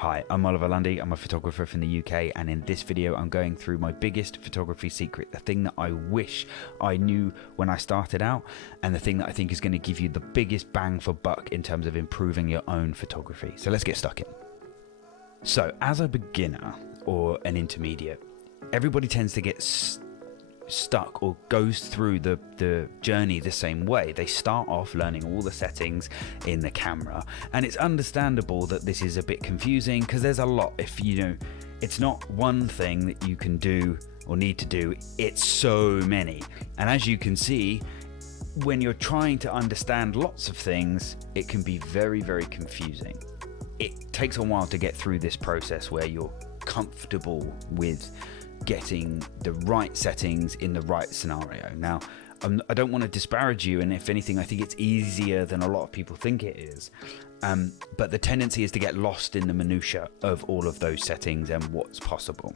Hi, I'm Oliver Lundy. I'm a photographer from the UK, and in this video I'm going through my biggest photography secret, the thing that I wish I knew when I started out, and the thing that I think is going to give you the biggest bang for buck in terms of improving your own photography. So let's get stuck in. So as a beginner or an intermediate, everybody tends to get stuck or goes through the journey the same way. They start off learning all the settings in the camera, and it's understandable that this is a bit confusing because there's a lot. If you know, it's not one thing that you can do or need to do, it's so many. And as you can see, when you're trying to understand lots of things, it can be very, very confusing. It takes a while to get through this process where you're comfortable with getting the right settings in the right scenario. Now, I don't want to disparage you, and if anything, I think it's easier than a lot of people think it is. But the tendency is to get lost in the minutiae of all of those settings and what's possible.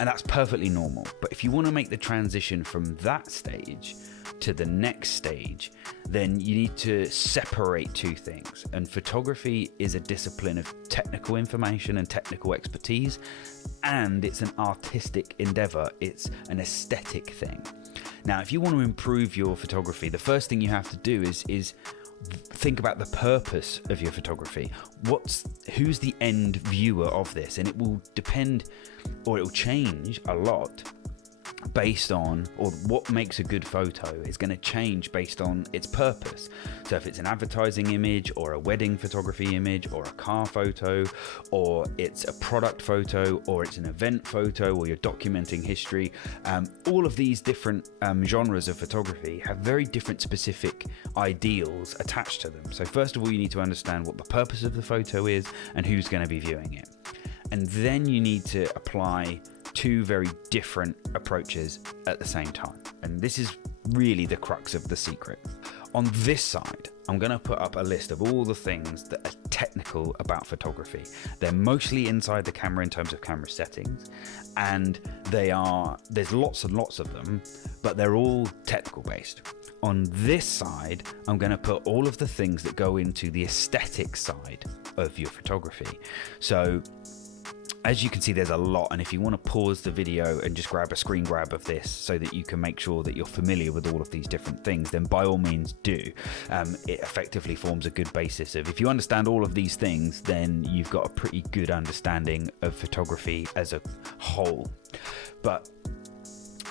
And that's perfectly normal. But if you want to make the transition from that stage to the next stage, then you need to separate two things. And photography is a discipline of technical information and technical expertise, and it's an artistic endeavor. It's an aesthetic thing. Now, if you want to improve your photography, the first thing you have to do is think about the purpose of your photography. Who's the end viewer of this? And it will depend, or it will change a lot based on, or what makes a good photo is going to change based on its purpose. So if it's an advertising image or a wedding photography image or a car photo, or it's a product photo, or it's an event photo, or you're documenting history, all of these different genres of photography have very different specific ideals attached to them. So first of all, you need to understand what the purpose of the photo is and who's going to be viewing it. And then you need to apply two very different approaches at the same time. And this is really the crux of the secret. On this side, I'm going to put up a list of all the things that are technical about photography. They're mostly inside the camera in terms of camera settings, and there's lots and lots of them, but they're all technical based. On this side, I'm going to put all of the things that go into the aesthetic side of your photography. So as you can see, there's a lot, and if you want to pause the video and just grab a screen grab of this so that you can make sure that you're familiar with all of these different things, then by all means do. It effectively forms a good basis of, if you understand all of these things, then you've got a pretty good understanding of photography as a whole. But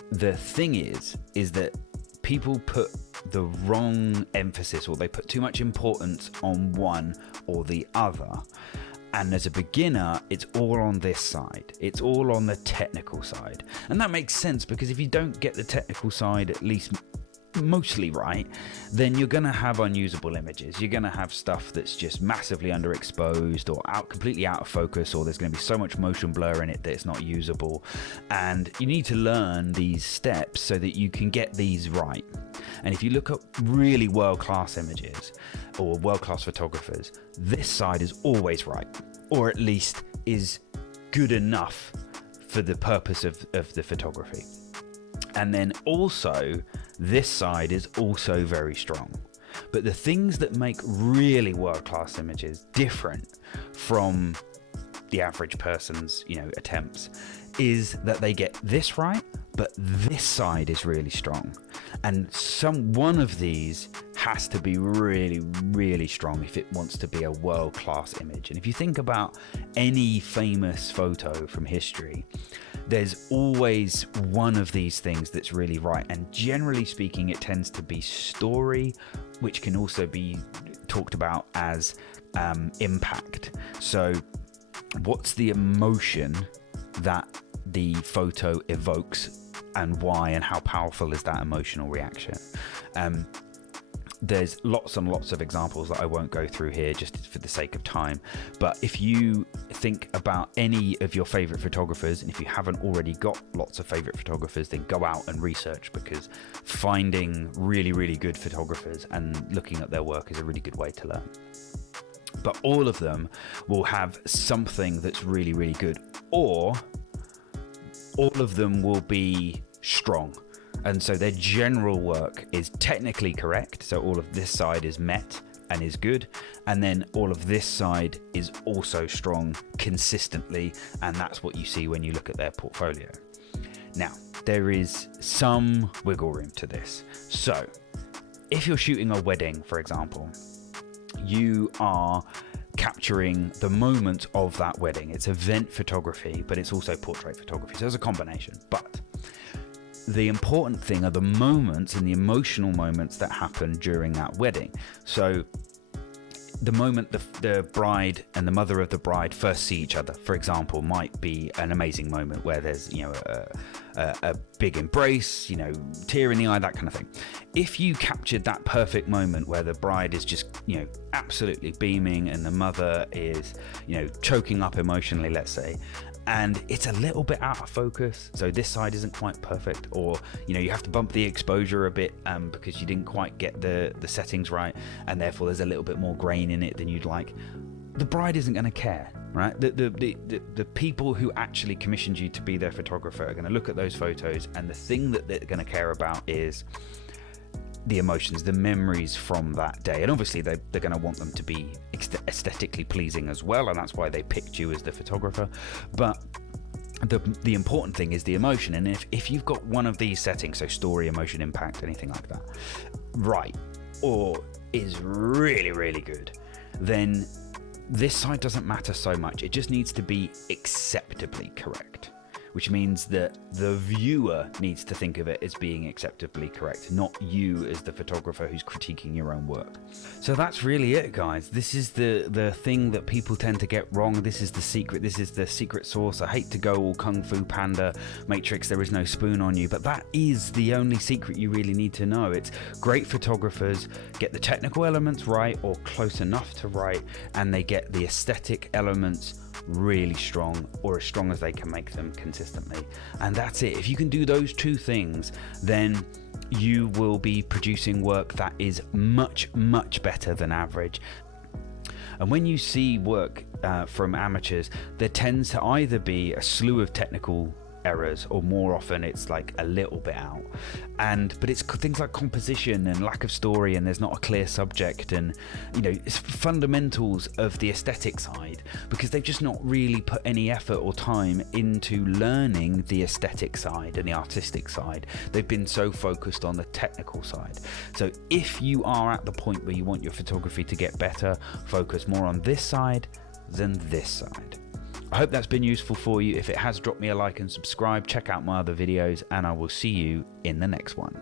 the thing is that people put the wrong emphasis, or they put too much importance on one or the other. And as a beginner, it's all on this side. It's all on the technical side. And that makes sense, because if you don't get the technical side at least mostly right, then you're going to have unusable images. You're going to have stuff that's just massively underexposed or completely out of focus, or there's going to be so much motion blur in it that it's not usable. And you need to learn these steps so that you can get these right. And if you look at really world-class images or world-class photographers, this side is always right, or at least is good enough for the purpose of the photography. And then also, this side is also very strong. But the things that make really world-class images different from the average person's, attempts, is that they get this right, but this side is really strong. And one of these has to be really, really strong if it wants to be a world-class image. And if you think about any famous photo from history, there's always one of these things that's really right. And generally speaking, it tends to be story, which can also be talked about as impact. So what's the emotion that the photo evokes, and why, and how powerful is that emotional reaction? There's lots and lots of examples that I won't go through here just for the sake of time. But if you think about any of your favorite photographers, and if you haven't already got lots of favorite photographers, then go out and research, because finding really, really good photographers and looking at their work is a really good way to learn. But all of them will have something that's really, really good, or all of them will be strong. And so their general work is technically correct. So all of this side is met and is good. and then all of this side is also strong consistently, and that's what you see when you look at their portfolio. Now, there is some wiggle room to this. So if you're shooting a wedding, for example, you are capturing the moment of that wedding. It's event photography, but it's also portrait photography. So it's a combination. But the important thing are the moments and the emotional moments that happen during that wedding. So the moment the bride and the mother of the bride first see each other, for example, might be an amazing moment where there's, you know, a big embrace, you know, tear in the eye, that kind of thing. If you captured that perfect moment where the bride is just, you know, absolutely beaming and the mother is, you know, choking up emotionally, let's say, and it's a little bit out of focus, so this side isn't quite perfect, or, you know, you have to bump the exposure a bit because you didn't quite get the settings right, and therefore there's a little bit more grain in it than you'd like, the bride isn't going to care, right? The people who actually commissioned you to be their photographer are going to look at those photos, and the thing that they're going to care about is the emotions, the memories from that day. And obviously they're going to want them to be aesthetically pleasing as well, and that's why they picked you as the photographer. But the important thing is the emotion. And if you've got one of these settings, so story, emotion, impact, anything like that, right, or is really, really good, then this side doesn't matter so much. It just needs to be acceptably correct, which means that the viewer needs to think of it as being acceptably correct, not you as the photographer who's critiquing your own work. So that's really it, guys. This is the thing that people tend to get wrong. This is the secret. This is the secret sauce. I hate to go all Kung Fu Panda Matrix, there is no spoon on you, but that is the only secret you really need to know. It's great photographers get the technical elements right, or close enough to right, and they get the aesthetic elements really strong, or as strong as they can make them consistently. And that's it. If you can do those two things, then you will be producing work that is much, much better than average. And when you see work from amateurs, there tends to either be a slew of technical errors, or more often it's like a little bit out, but it's things like composition and lack of story, and there's not a clear subject, and, you know, it's fundamentals of the aesthetic side, because they've just not really put any effort or time into learning the aesthetic side and the artistic side. They've been so focused on the technical side. So if you are at the point where you want your photography to get better, focus more on this side than this side. I hope that's been useful for you. If it has, drop me a like and subscribe. Check out my other videos, and I will see you in the next one.